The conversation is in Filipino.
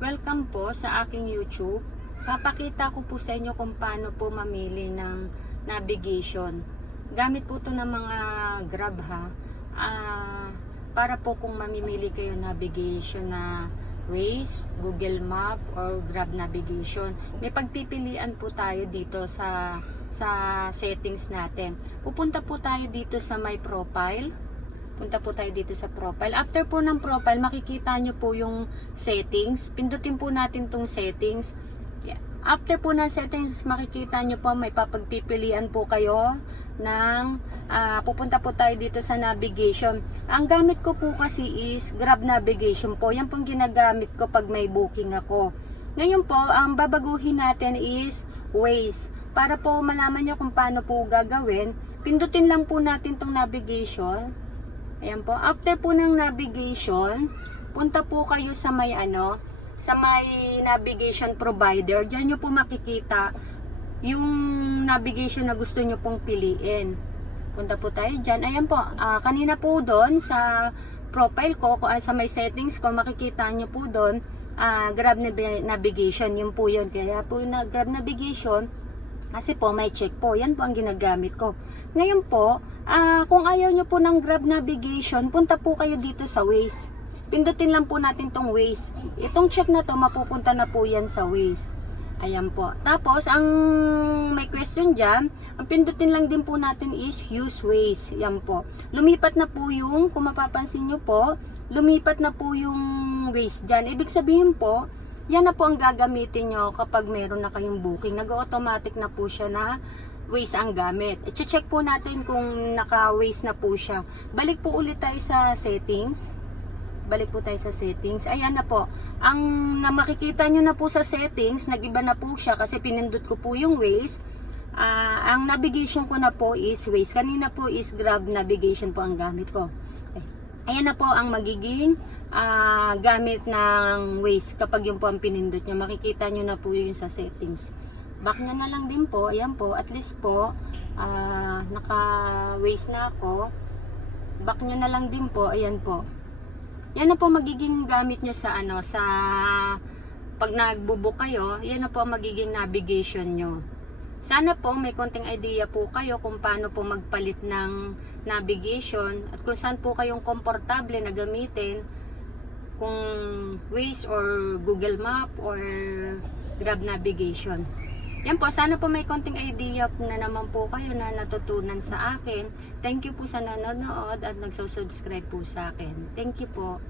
Welcome po sa aking YouTube. Papakita ko po sa inyo kung paano po mamili ng navigation. Gamit po ito ng mga Grab ha. Para po kung mamimili kayo navigation na Waze, Google Map, or Grab Navigation. May pagpipilian po tayo dito sa settings natin. Pupunta po tayo dito sa My Profile. Punta po tayo dito sa profile. After po ng profile, makikita nyo po yung settings. Pindutin po natin tong settings. After po ng settings, makikita nyo po may papagpipilian po kayo ng pupunta po tayo dito sa navigation. Ang gamit ko po kasi is Grab Navigation po. Yan pong ginagamit ko pag may booking ako. Ngayon po, ang babaguhin natin is Waze. Para po malaman nyo kung paano po gagawin, pindutin lang po natin tong navigation. Ayan po. After po ng navigation, punta po kayo sa may sa may navigation provider. Diyan nyo po makikita yung navigation na gusto nyo pong piliin. Punta po tayo dyan. Ayan po. Kanina po doon sa profile ko, sa may settings ko, makikita nyo po doon Grab Navigation. Yun po yun. Kaya po na Grab Navigation, kasi po may check po. Yan po ang ginagamit ko. Ngayon po, kung ayaw nyo po ng Grab Navigation, punta po kayo dito sa Waze. Pindutin lang po natin tong Waze. Itong check na to, mapupunta na po yan sa Waze. Ayan po. Tapos, ang may question dyan, ang pindutin lang din po natin is use Waze. Yan po. Lumipat na po yung, kung mapapansin nyo po, lumipat na po yung Waze dyan. Ibig sabihin po, yan na po ang gagamitin nyo kapag meron na kayong booking. Nag-automatic na po siya na Waze ang gamit. I-check po natin kung naka-Waze na po siya. Balik po ulit tayo sa settings. Balik po tayo sa settings. Ayan na po. Ang makikita nyo na po sa settings, nag-iba na po siya kasi pinindot ko po yung Waze. Ang navigation ko na po is Waze. Kanina po is Grab Navigation po ang gamit ko. Ayan na po ang magiging gamit ng Waze kapag yung po ang pinindot nyo. Makikita nyo na po yun sa settings. Back nyo na lang din po. Ayan po. At least po, naka-Waze na ako. Back nyo na lang din po. Ayan po. Yan na po magiging gamit nyo sa sa pag nagbubook kayo. Yan na po magiging navigation nyo. Sana po may konting idea po kayo kung paano po magpalit ng navigation at kung saan po kayong komportable na gamitin, kung Waze or Google Map or Grab Navigation. Yan po, sana po may konting idea na naman po kayo na natutunan sa akin. Thank you po sa nanonood at nagsusubscribe po sa akin. Thank you po.